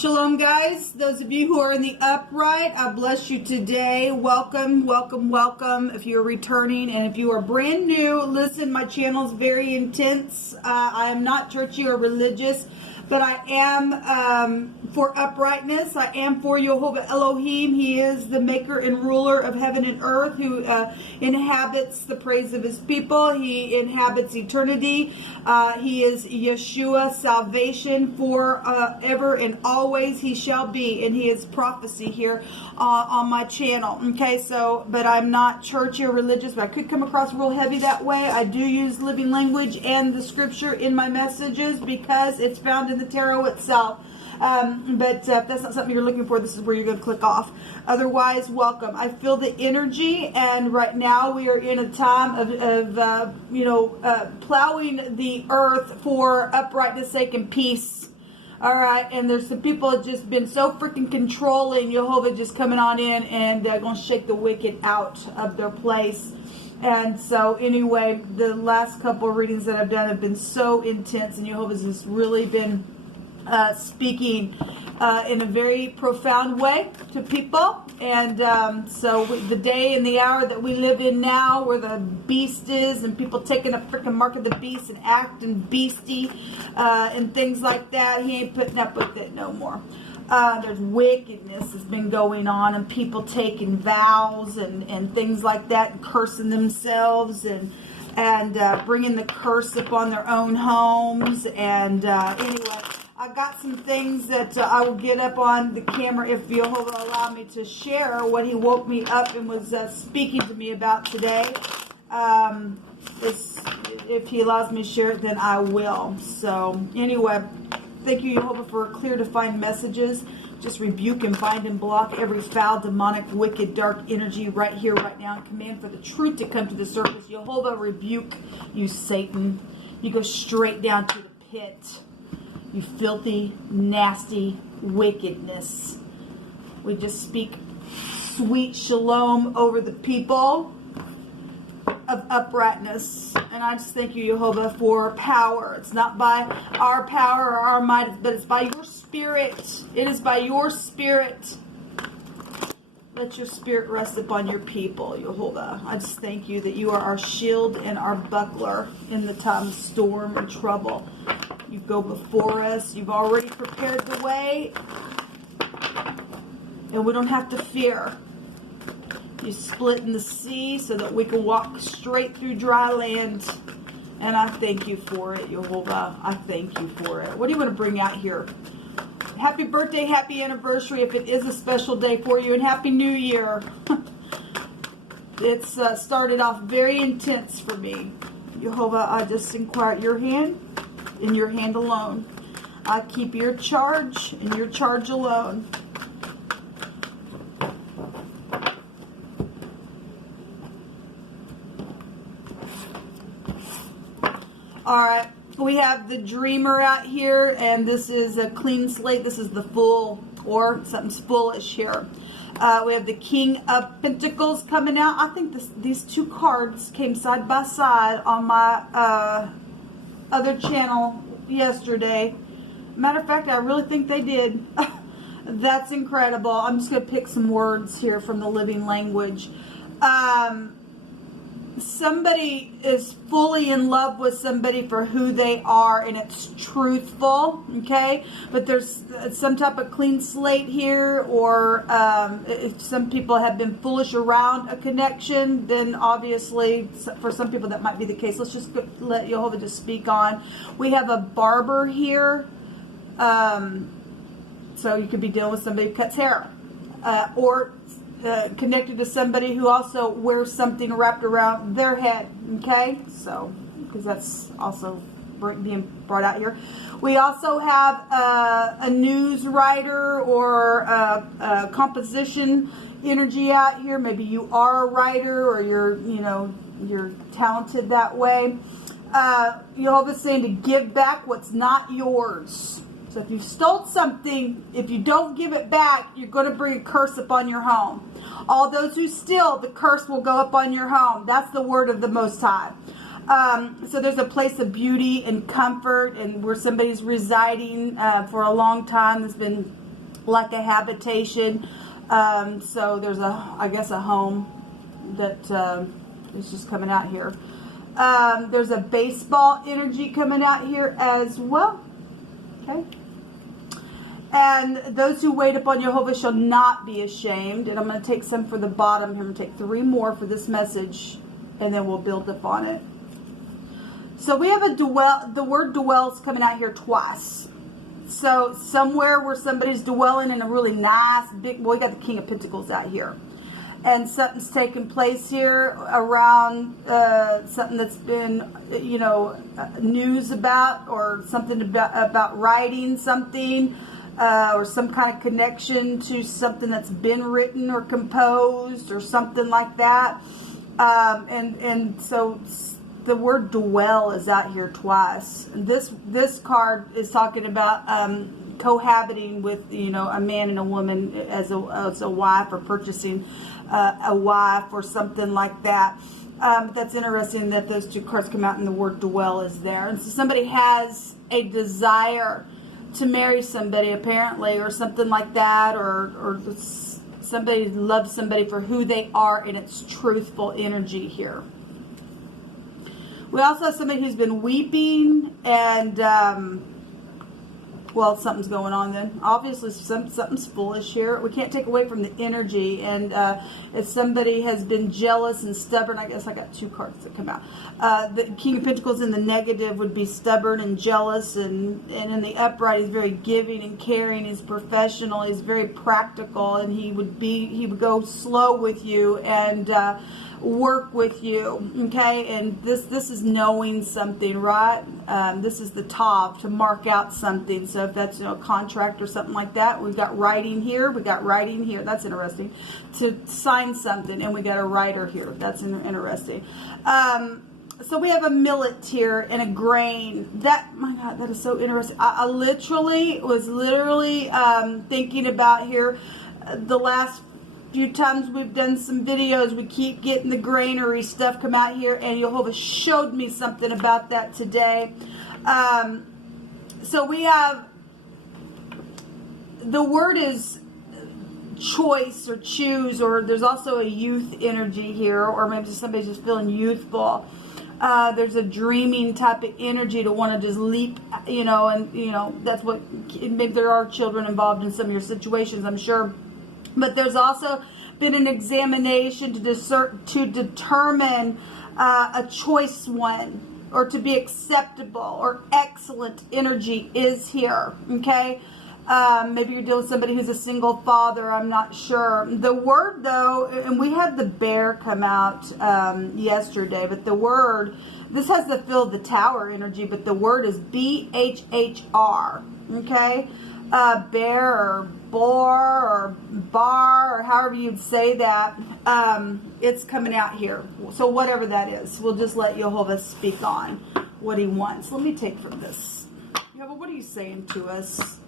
Shalom, guys. Those of you who are in the upright, I bless you today. Welcome, welcome, welcome. If you're returning and if you are brand new, listen, my channel is very intense. I am not churchy or religious, but I am for uprightness. I am for Jehovah Elohim. He is the maker and ruler of heaven and earth, who inhabits the praise of his people. He inhabits eternity. He is Yeshua, salvation for ever and always he shall be. And he is prophecy here on my channel. Okay, so, but I'm not churchy or religious, but I could come across real heavy that way. I do use living language and the scripture in my messages because it's found in the tarot itself. But if that's not something you're looking for, this is where you're going to click off. Otherwise, welcome. I feel the energy, and right now we are in a time of plowing the earth for uprightness sake and peace. All right, and there's some people that just been so freaking controlling. Jehovah just coming on in and going to shake the wicked out of their place. And so anyway, the last couple of readings that I've done have been so intense, and Jehovah's just really been speaking in a very profound way to people. And so the day and the hour that we live in now, where the beast is and people taking a freaking mark of the beast and acting beastie and things like that, he ain't putting up with it no more. There's wickedness that's been going on, and people taking vows and things like that, and cursing themselves and bringing the curse upon their own homes. And anyway, I got some things that I will get up on the camera if Jehovah will allow me to share what he woke me up and was speaking to me about today. If he allows me to share it, then I will. So anyway, thank you, Jehovah, for clear, defined messages. Just rebuke and bind and block every foul, demonic, wicked, dark energy right here, right now, and command for the truth to come to the surface. Jehovah, rebuke you, Satan. You go straight down to the pit. You filthy, nasty wickedness. We just speak sweet shalom over the people of uprightness. And I just thank you, Jehovah, for power. It's not by our power or our might, but it's by your spirit. It is by your spirit. Let your spirit rest upon your people, Jehovah. I just thank you that you are our shield and our buckler in the time of storm and trouble. You go before us. You've already prepared the way. And we don't have to fear. You split in the sea so that we can walk straight through dry land. And I thank you for it, Jehovah. I thank you for it. What do you want to bring out here? Happy birthday, happy anniversary if it is a special day for you, and happy new year. It's started off very intense for me. Jehovah, I just inquire at your hand and your hand alone. I keep your charge and your charge alone. All right. We have the Dreamer out here, and this is a clean slate. This is the Fool, or something's foolish here. We have the King of Pentacles coming out. I think these two cards came side by side on my other channel yesterday. Matter of fact, I really think they did. That's incredible. I'm just going to pick some words here from the living language. Somebody is fully in love with somebody for who they are, and it's truthful, okay? But there's some type of clean slate here, or if some people have been foolish around a connection, then obviously for some people that might be the case. Let's just let Jehovah just speak on. We have a barber here, so you could be dealing with somebody who cuts hair, or connected to somebody who also wears something wrapped around their head, okay? So, because that's also being brought out here. We also have a news writer or a composition energy out here. Maybe you are a writer, or you're talented that way. Jehovah's saying to give back what's not yours. So if you stole something, if you don't give it back, you're going to bring a curse upon your home. All those who steal, the curse will go up on your home. That's the word of the Most High. So there's a place of beauty and comfort, and where somebody's residing for a long time. There's been like a habitation. So there's I guess a home that is just coming out here. There's a baseball energy coming out here as well. Okay. And those who wait upon Jehovah shall not be ashamed. And I'm going to take some for the bottom here. I'm going to take 3 more for this message, and then we'll build up on it. So we have the word dwells coming out here twice. So somewhere where somebody's dwelling in a really nice big, well, we got the King of Pentacles out here. And something's taking place here around something that's been, news about, or something about writing something, or some kind of connection to something that's been written or composed or something like that. And so the word dwell is out here twice. This card is talking about cohabiting with, a man and a woman as a wife, or purchasing a wife or something like that. That's interesting that those 2 cards come out and the word dwell is there. And so somebody has a desire to marry somebody, apparently, or something like that, or somebody loves somebody for who they are, and it's truthful energy here. We also have somebody who's been weeping, and well, something's going on then. Obviously, something's foolish here. We can't take away from the energy. And if somebody has been jealous and stubborn, I guess I got 2 cards that come out. The King of Pentacles in the negative would be stubborn and jealous. And in the upright, he's very giving and caring. He's professional. He's very practical. And he would go slow with you and work with you, okay? And this is knowing something, right? This is the Tav, to mark out something. So if that's a contract or something like that, we've got writing here, we got writing here. That's interesting. To sign something, and we got a writer here. That's interesting. So we have a millet here and a grain. That, my God, that is so interesting. I was literally thinking about here the last few times we've done some videos, we keep getting the granary stuff come out here, and Jehovah showed me something about that today. So we have, the word is choice or choose, or there's also a youth energy here, or maybe somebody's just feeling youthful. There's a dreaming type of energy to want to just leap, and that's what, maybe there are children involved in some of your situations, I'm sure. But there's also been an examination to determine a choice one, or to be acceptable or excellent energy is here, okay? Maybe you're dealing with somebody who's a single father, I'm not sure. The word, though, and we had the bear come out yesterday, but the word, this has the fill of the tower energy, but the word is BHHR, okay? Bear or boar or bar, or however you'd say that, it's coming out here. So whatever that is, we'll just let Jehovah speak on what he wants. Let me take from this. Jehovah, what are you saying to us?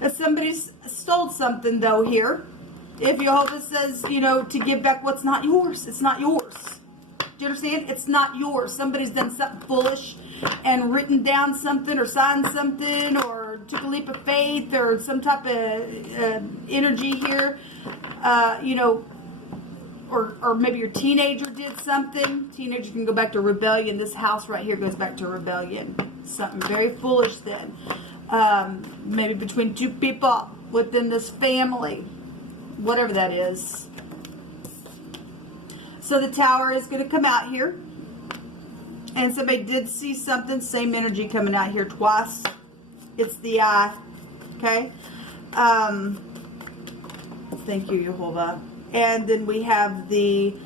If somebody's stole something, though, here, if Jehovah says, to give back what's not yours, it's not yours. Do you understand? It's not yours. Somebody's done something foolish and written down something, or signed something, or took a leap of faith, or some type of energy here, or maybe your teenager did something. Teenager can go back to rebellion. This house right here goes back to rebellion. Something very foolish then. Maybe between 2 people within this family, whatever that is. So the tower is going to come out here. And somebody did see something, same energy coming out here twice. It's the eye, okay? Thank you, Jehovah. And then we have the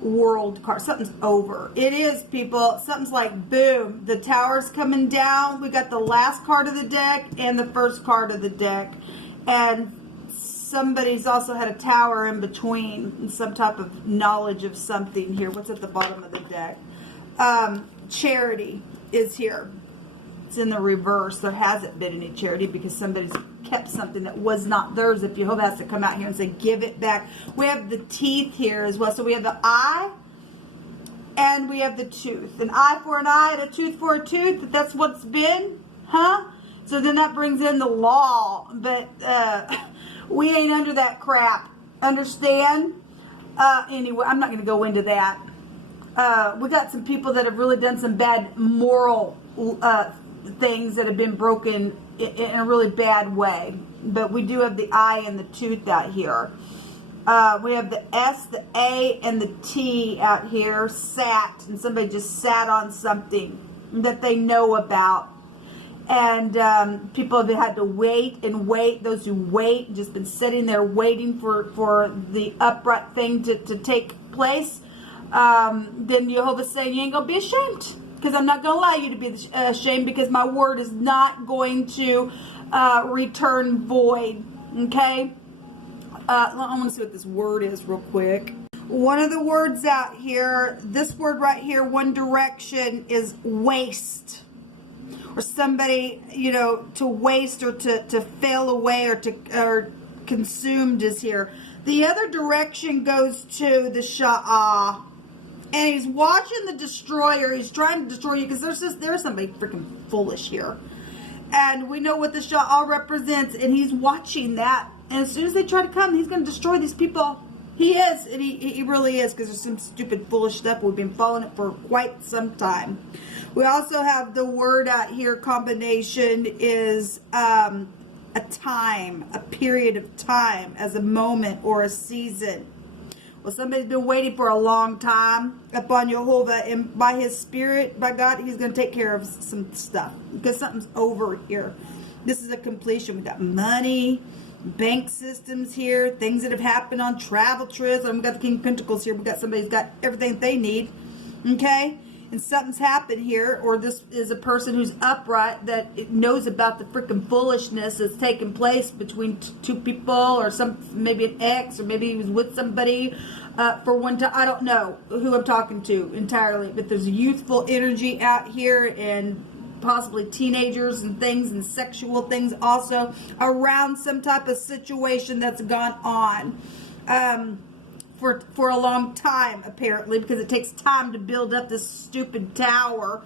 world card. Something's over. It is, people. Something's like, boom. The tower's coming down. We got the last card of the deck and the first card of the deck. And somebody's also had a tower in between. Some type of knowledge of something here. What's at the bottom of the deck? Charity is here. It's in the reverse. There hasn't been any charity because somebody's kept something that was not theirs. If Jehovah has to come out here and say, give it back. We have the teeth here as well. So we have the eye and we have the tooth. An eye for an eye and a tooth for a tooth. That's what's been, huh? So then that brings in the law, but we ain't under that crap. Understand? Anyway, I'm not going to go into that. We got some people that have really done some bad moral things that have been broken in a really bad way. But we do have the I and the tooth out here. We have the S, the A, and the T out here, sat, and somebody just sat on something that they know about. And people have had to wait and wait. Those who wait, just been sitting there waiting for the upright thing to take place. Then Jehovah's saying, you ain't going to be ashamed. Because I'm not going to allow you to be ashamed, because my word is not going to return void. Okay? I want to see what this word is real quick. One of the words out here, this word right here, one direction, is waste. Or somebody, you know, to waste or to fail away or consumed is here. The other direction goes to the Sha'ah. And he's watching the destroyer. He's trying to destroy you, because there's somebody freaking foolish here. And we know what the Sha'ah represents, and he's watching that. And as soon as they try to come, he's going to destroy these people. He is, and he really is, because there's some stupid, foolish stuff. We've been following it for quite some time. We also have the word out here, combination, is a time, a period of time, as a moment or a season. Well, somebody's been waiting for a long time upon Jehovah, and by his spirit, by God, he's going to take care of some stuff, because something's over here. This is a completion. We got money, bank systems here, things that have happened on travel trips. And we've got the King of Pentacles here. We've got somebody who's got everything they need. Okay? And something's happened here, or this is a person who's upright that knows about the freaking foolishness that's taking place between two people, or maybe an ex, or maybe he was with somebody for one time. I don't know who I'm talking to entirely, but there's youthful energy out here, and possibly teenagers and things, and sexual things also around some type of situation that's gone on. For a long time, apparently, because it takes time to build up this stupid tower.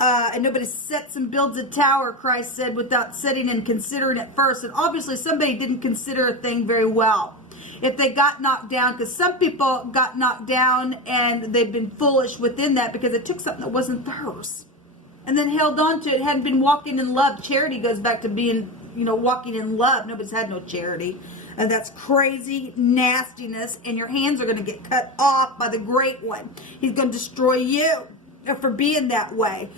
And nobody sets and builds a tower, Christ said, without sitting and considering it first. And obviously somebody didn't consider a thing very well. If they got knocked down, because some people got knocked down and they've been foolish within that, because it took something that wasn't theirs and then held on to it, hadn't been walking in love. Charity goes back to being, you know, walking in love. Nobody's had no charity. And that's crazy nastiness, and your hands are going to get cut off by the Great One. He's going to destroy you for being that way.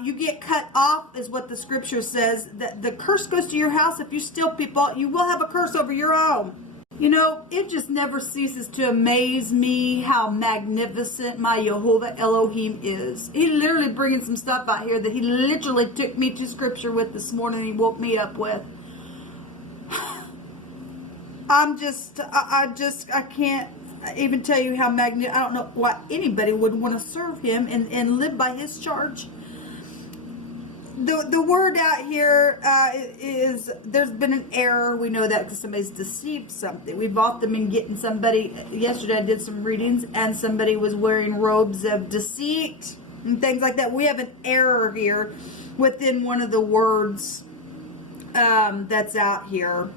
You get cut off, is what the scripture says. That the curse goes to your house. If you steal people, you will have a curse over your own. You know, it just never ceases to amaze me how magnificent my Jehovah Elohim is. He literally bringing some stuff out here that he literally took me to scripture with this morning, and he woke me up with. I can't even tell you how magnificent. I don't know why anybody would want to serve him and live by his charge. The word out here is there's been an error. We know that because somebody's deceived something. We've often been getting somebody. Yesterday I did some readings, and somebody was wearing robes of deceit and things like that. We have an error here within one of the words that's out here.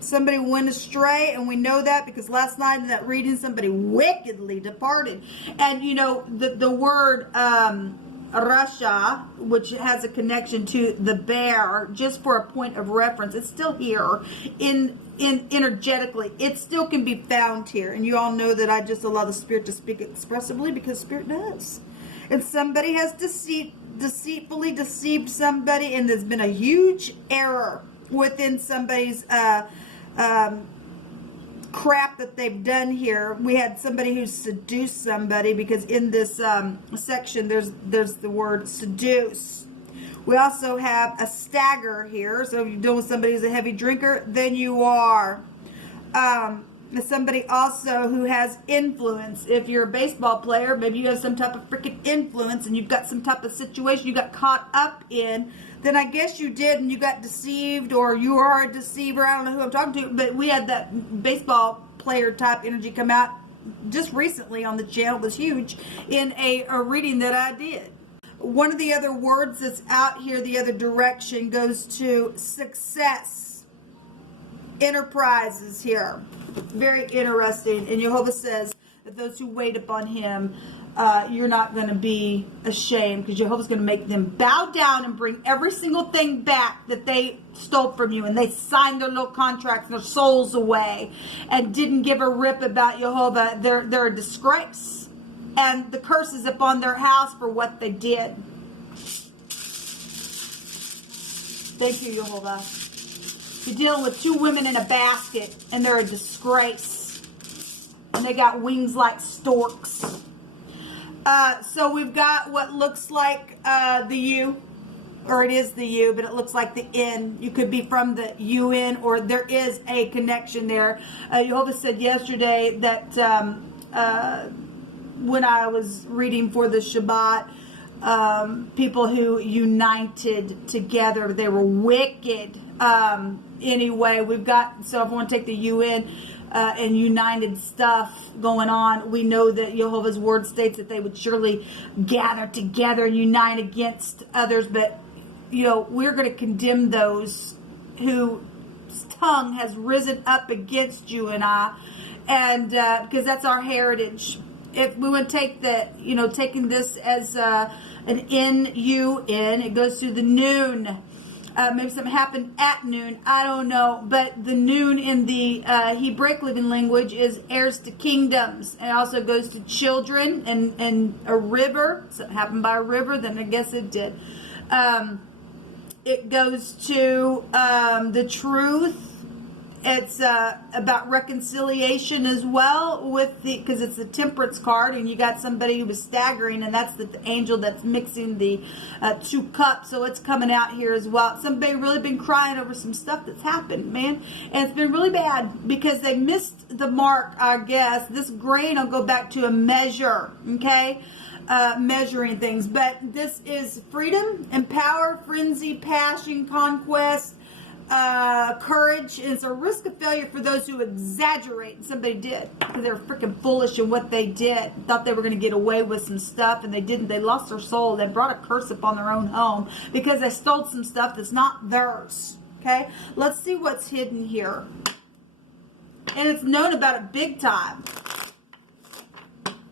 Somebody went astray, and we know that because last night in that reading, somebody wickedly departed. And, you know, the word Rasha, which has a connection to the bear, just for a point of reference, it's still here in energetically. It still can be found here. And you all know that I just allow the Spirit to speak expressively, because Spirit does. And somebody has deceitfully deceived somebody, and there's been a huge error within somebody's crap that they've done here. We had somebody who seduced somebody, because in this section there's the word seduce. We also have a stagger here. So if you're dealing with somebody who's a heavy drinker, then you are. Somebody also who has influence. If you're a baseball player, maybe you have some type of freaking influence, and you've got some type of situation you got caught up in, then I guess you did, and you got deceived, or you are a deceiver. I don't know who I'm talking to, but we had that baseball player type energy come out just recently on the channel. It was huge in a reading that I did. One of the other words that's out here, the other direction, goes to success. Enterprises here. Very interesting. And Jehovah says that those who wait upon him, you're not going to be ashamed, because Jehovah's going to make them bow down and bring every single thing back that they stole from you, and they signed their little contracts and their souls away and didn't give a rip about Jehovah. They're a disgrace, and the curse is upon their house for what they did. Thank you, Jehovah. You're dealing with two women in a basket, and they're a disgrace, and they got wings like storks. So we've got what looks like the U, or it is the U, but it looks like the N. You could be from the UN, or there is a connection there. Jehovah said yesterday that when I was reading for the Shabbat, people who united together, they were wicked. Anyway, we've got, so if I want to take the UN, and united stuff going on, we know that Jehovah's word states that they would surely gather together and unite against others. But, you know, we're going to condemn those whose tongue has risen up against you and I, and because that's our heritage. If we would take the, you know, taking this as an N-U-N, it goes to the noon. Maybe something happened at noon. I don't know. But the noon in the Hebraic living language is heirs to kingdoms. It also goes to children and a river. Something happened by a river, then I guess it did. It goes to the truth. It's about reconciliation as well, with the, because it's the temperance card, and you got somebody who was staggering, and that's the angel that's mixing the two cups. So it's coming out here as well. Somebody really been crying over some stuff that's happened, man, and it's been really bad because they missed the mark, I guess. This grain will go back to a measure, okay? Measuring things, but this is freedom and power, frenzy, passion, conquest, courage. And it's a risk of failure for those who exaggerate, and somebody did, because they were freaking foolish in what they did, thought they were going to get away with some stuff, and they didn't. They lost their soul. They brought a curse upon their own home because they stole some stuff that's not theirs. Okay, let's see what's hidden here, and it's known about it big time.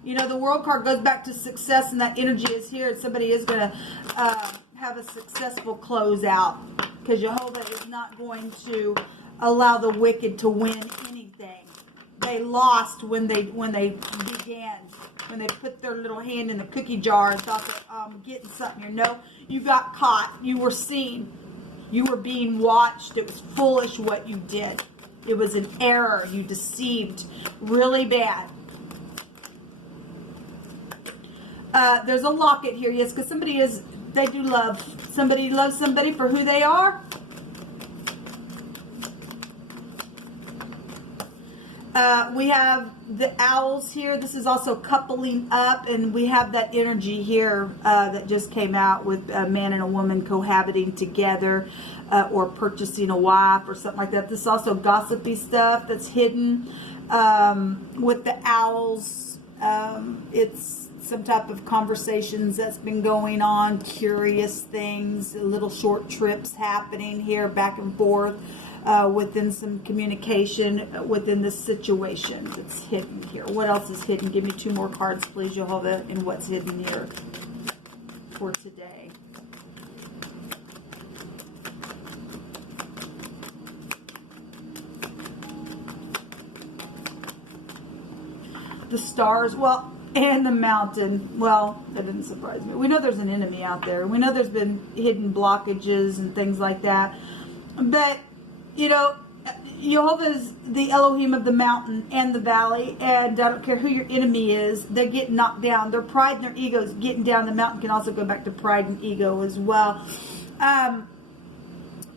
You know, the world card goes back to success, and that energy is here, and somebody is going to have a successful closeout, because Jehovah is not going to allow the wicked to win anything. They lost when they began, when they put their little hand in the cookie jar and thought that getting something here. No, you got caught. You were seen. You were being watched. It was foolish what you did. It was an error. You deceived really bad. There's a locket here, yes, because they do love. Somebody loves somebody for who they are. We have the owls here. This is also coupling up, and we have that energy here that just came out with a man and a woman cohabiting together, or purchasing a wife or something like that. This is also gossipy stuff that's hidden with the owls. It's some type of conversations that's been going on, curious things, little short trips happening here back and forth within some communication within this situation that's hidden here. What else is hidden? Give me 2 more cards, please, Jehovah, and what's hidden here for today. The stars, well, and the mountain. Well, that didn't surprise me. We know there's an enemy out there. We know there's been hidden blockages and things like that. But, you know, Jehovah is the Elohim of the mountain and the valley. And I don't care who your enemy is, they're getting knocked down. Their pride and their ego is getting down. The mountain can also go back to pride and ego as well.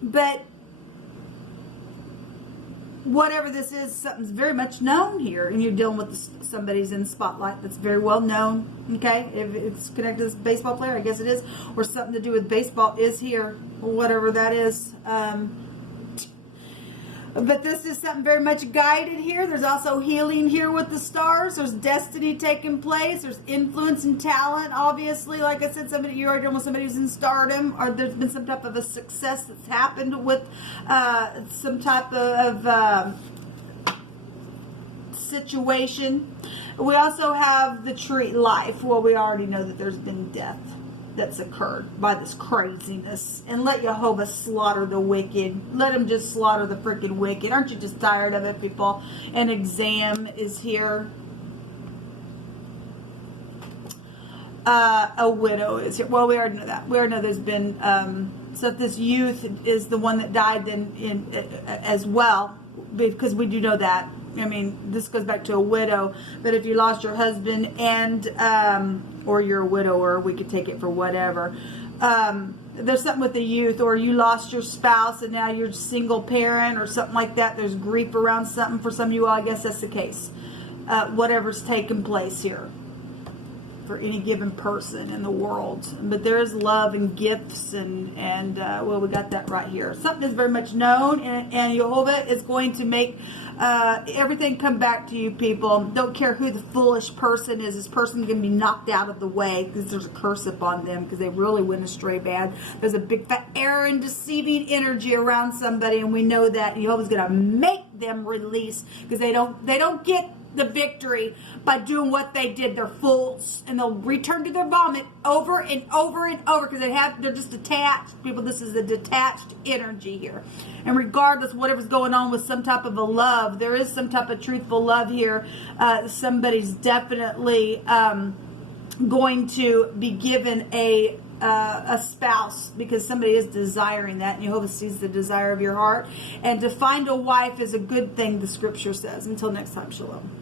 But whatever this is, something's very much known here, and you're dealing with somebody's in the spotlight that's very well known. Okay, if it's connected to this baseball player, I guess it is, or something to do with baseball is here, or whatever that is. But this is something very much guided here. There's also healing here with the stars. There's destiny taking place. There's influence and talent. Obviously, like I said, you're already dealing with somebody who's in stardom, or there's been some type of a success that's happened with some type of situation. We also have the tree life. Well, we already know that there's been death that's occurred by this craziness. And let Jehovah slaughter the wicked. Let him just slaughter the freaking wicked. Aren't you just tired of it, people? An exam is here. A widow is here. Well, we already know that. We already know there's been so if this youth is the one that died then as well, because we do know that. I mean, this goes back to a widow, but if you lost your husband and or you're a widower, we could take it for whatever. There's something with the youth, or you lost your spouse and now you're a single parent or something like that. There's grief around something for some of you all. I guess that's the case. Whatever's taking place here for any given person in the world. But there is love and gifts and well, we got that right here. Something is very much known, and Jehovah is going to make everything come back to you, people. Don't care who the foolish person is. This person's going to be knocked out of the way because there's a curse upon them because they really went astray bad. There's a big fat error and deceiving energy around somebody, and we know that Jehovah's going to make them release because they don't get the victory by doing what they did. They're fools, and they'll return to their vomit over and over and over because they're just attached. People, this is a detached energy here. And regardless of whatever's going on with some type of a love, there is some type of truthful love here. Somebody's definitely going to be given a spouse because somebody is desiring that, and Jehovah sees the desire of your heart. And to find a wife is a good thing, the scripture says. Until next time, shalom.